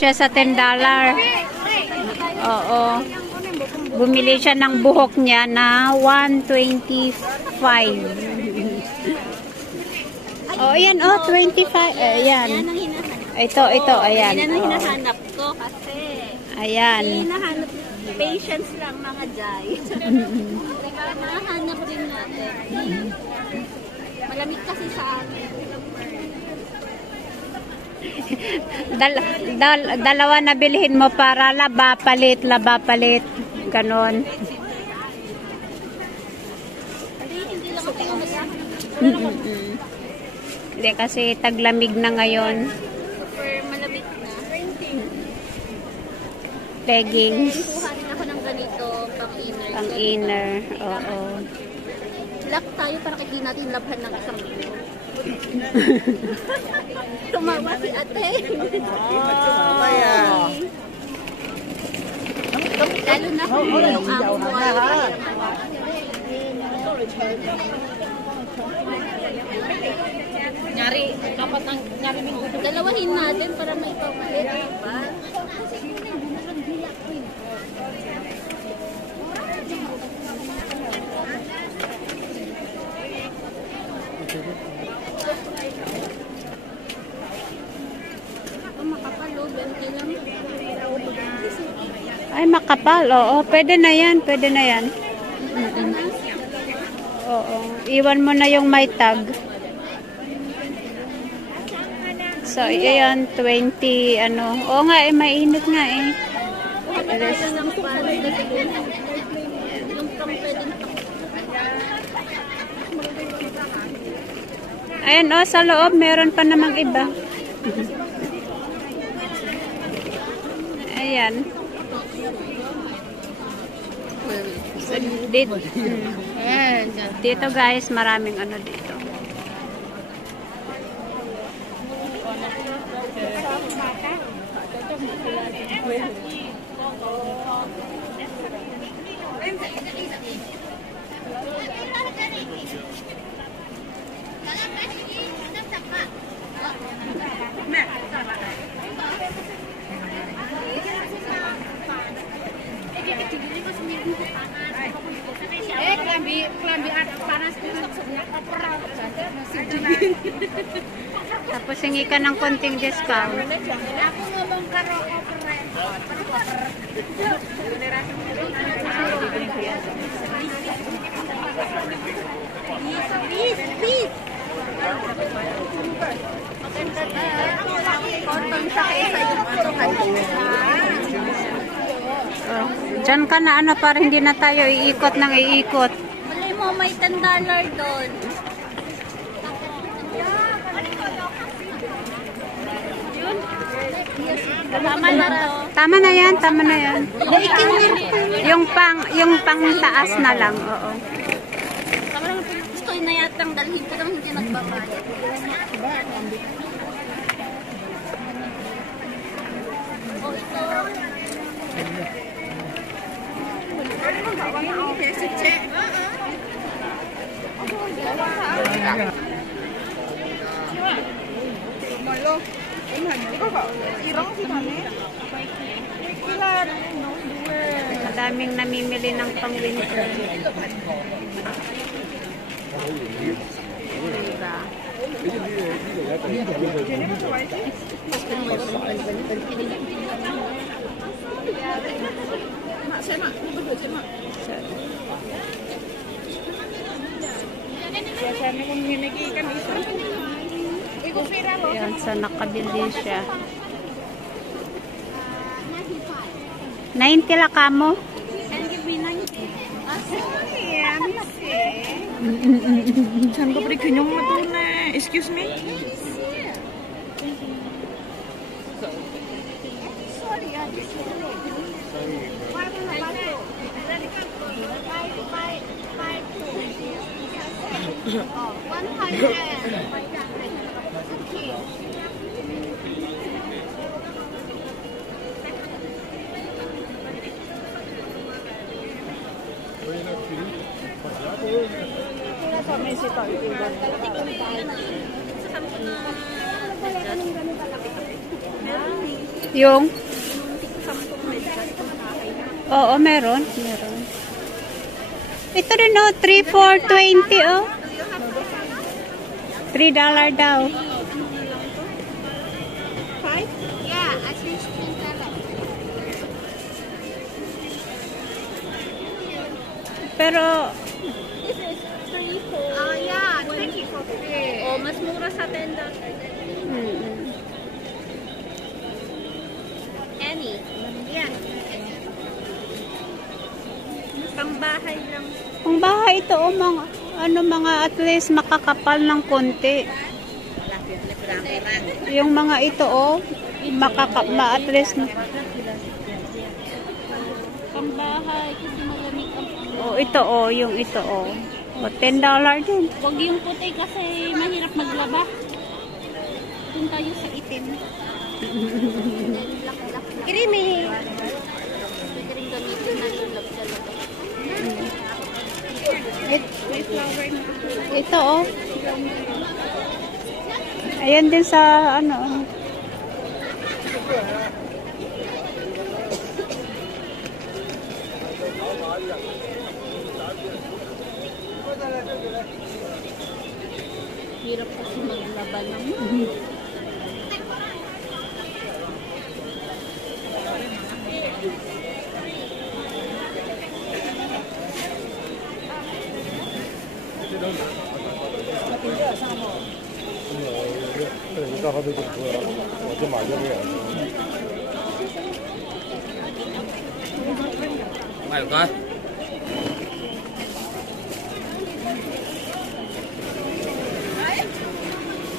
siya sa $10. Oo. Bumili siya ng buhok niya na $125. Oh, ayan, oh, 25. Ayan. Ito, ayan. Yan ang hinahanap ko kasi. Ayan. Hinahanap, patience lang mga jay. Mahanap din natin. Malamig kasi sa amin. Dalawa na bilhin mo para laba palit. Ganon. Hindi lang ako masahan. Hindi kasi taglamig na ngayon. Super malamig na. Leggings. Kuha rin ako ng ganito pang-inner. Pang-inner. Oo. Lock tayo para hindi natin labhan ng isang minuto. Tumawa si ate. Lalo na kung yung amo mo. Nyari, dapat ang nyari minggu. Dalawahin natin para may pamalit, diba? Ay, makapal. Oo, pwede na yan. Oo. Iwan mo na yung may tag. So, ayan, 20, ano. Oo nga, mainit nga eh. Ayan, oh, sa loob, meron pa namang iba. Ayan. Dito guys, maraming ano dito. Tapos hingi ka ng konting discount. Ako ngomong karo ko please. Diyan ka na ano para hindi na tayo iikot ng iikot. Malay mo may $10 doon. Tama na yan. Yung pang taas na lang. Oo. Gusto na yatang dalhin ko nang hindi nagbabayad. Oh, ito. Madaming namimili ng pang-winter. Diba? Ayan, sa nakabili siya. 90 lang kamo? And give me 90. 장갑이 그냥 맞네. Excuse me? Yung? Oo, meron. Ito rin oh, 3 for 20 oh. $3 daw. Yeah, at least Pero, this is 3 for... yeah, 20 for free. Oh, mas mura sa $10. Any? Yeah. Pangbahay lang. ang bahay ito oh, mga at least makakapal ng konti. Yung mga ito oh, at least Pangbahay kasi malamig ang oh, ito oh, yung ito oh. O, $10 din. Huwag yung puti kasi mahirap maglaba. Doon tayo sa itim. Kirimi! Pwede rin gamitin na yung lab sa laba. May flower na. Ito oh. Ayan din sa ano. Hirap kasi maglaba naman.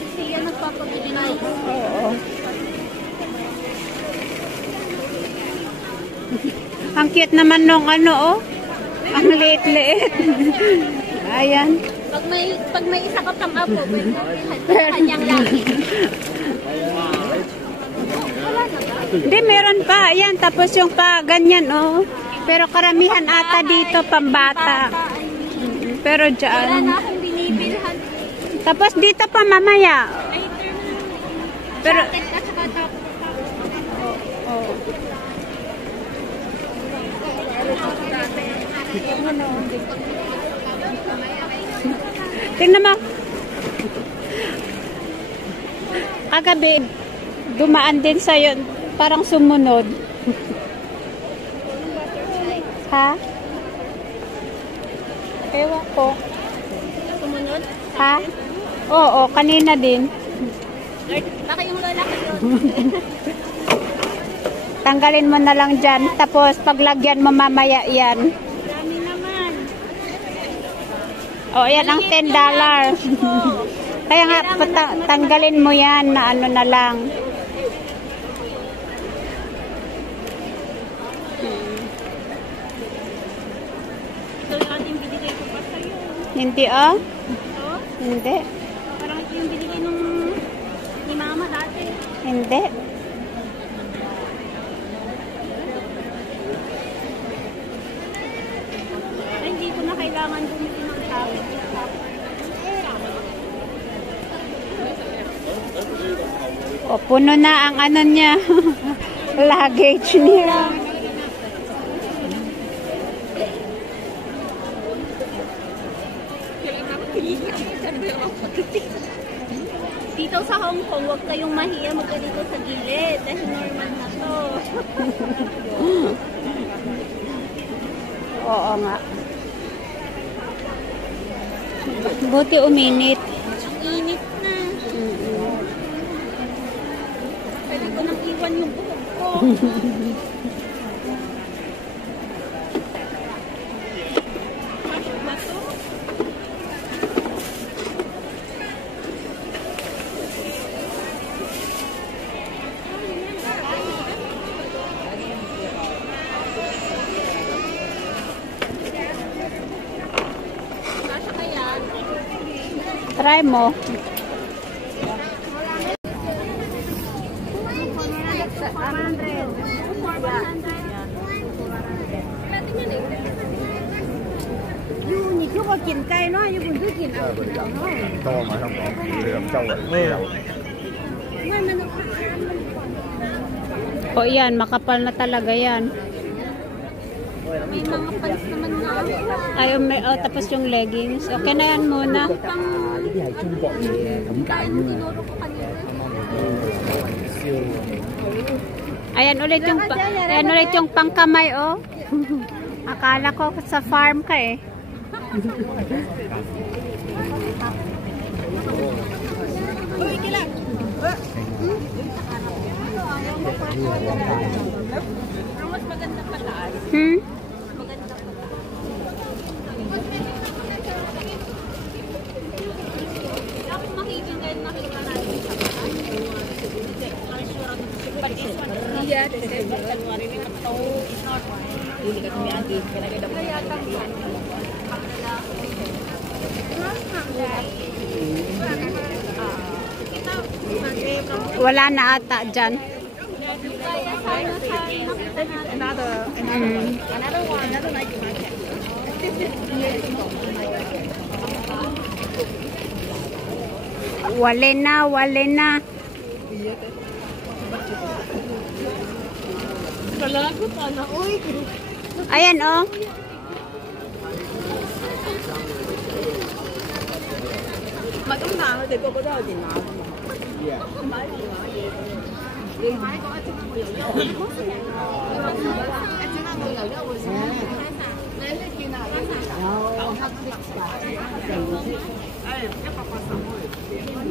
Kasi yan nagpapabili na yun. Oo. Ang cute naman nung ano oh. Ang liit-liit. Ayan. Pag may isa ka pang apo, pwede sa kanyang lagi. Wala na ba? Hindi, meron pa. Ayan, tapos yung pa ganyan oh. Pero karamihan ata dito pambata. Pero Wala dyan. na akong binibilhan. Tapos dito pa mamaya. Pero, Jacket at saka top. oh. Tingnan mo. Kagabi, dumaan din sa'yo. Parang sumunod. Ha? Ewan ko. Sumunod? Ha? Oo, kanina din. Baka yung lalaki yun. Tanggalin mo na lang dyan. Tapos paglagyan mo mamaya yan. Dami naman. O, yan ang $10. Kaya nga, tanggalin mo yan na ano na lang. Ito yung ating binigay ko pa sa'yo. Hindi ah? Ito? Hindi. Parang ito yung binigay ni mama dati. Hindi. Ay, hindi ko na kailangan bumili ng topic. O, puno na ang ano niya. Luggage niya. Dito sa Hong Kong, huwag kayong mahiya magkalito sa gilid dahil normal na to. Oo nga. Buti uminit. Ang init na. Pwede ko nang iwan yung buhok ko. Bakit ba to? Kasha kaya? Try mo. O yan, makapal na talaga yan. May mga pants naman na. Ay, tapos yung leggings. Okay na yan muna. Kaya nung tinuro ko kanina. Ayan ulit yung pangkamay, oh. Akala ko sa farm ka eh. Mas maganda pa taas. Maganda pa taas. Ako makikita dahil nakita natin sa iya, December, January na ito. Hindi ka tumiyagi. Kaya Wala na ata dyan. Wale na. Ayan, oh.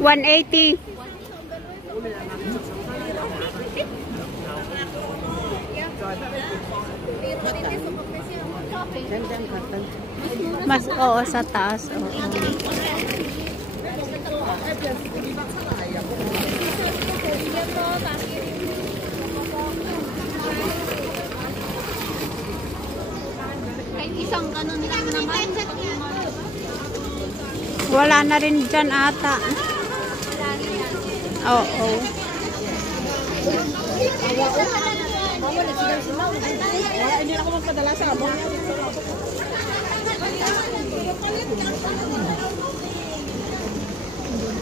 $180. Mas oo sa taas. Oo. kahit isang ganun lang naman. Wala na rin dyan ata. Oo. Hindi na ako magpadala sa abong.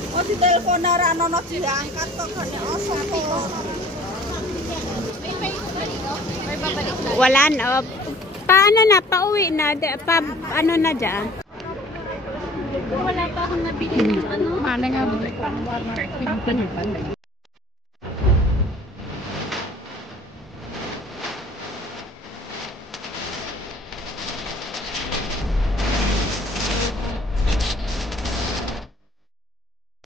O si telepon na ano no siya angkat to kanya oso ko. May babalik tayo. Wala na. Paano na? Pauwi na. Ano na dyan? Wala pa akong nabili ng ano. Paano nga?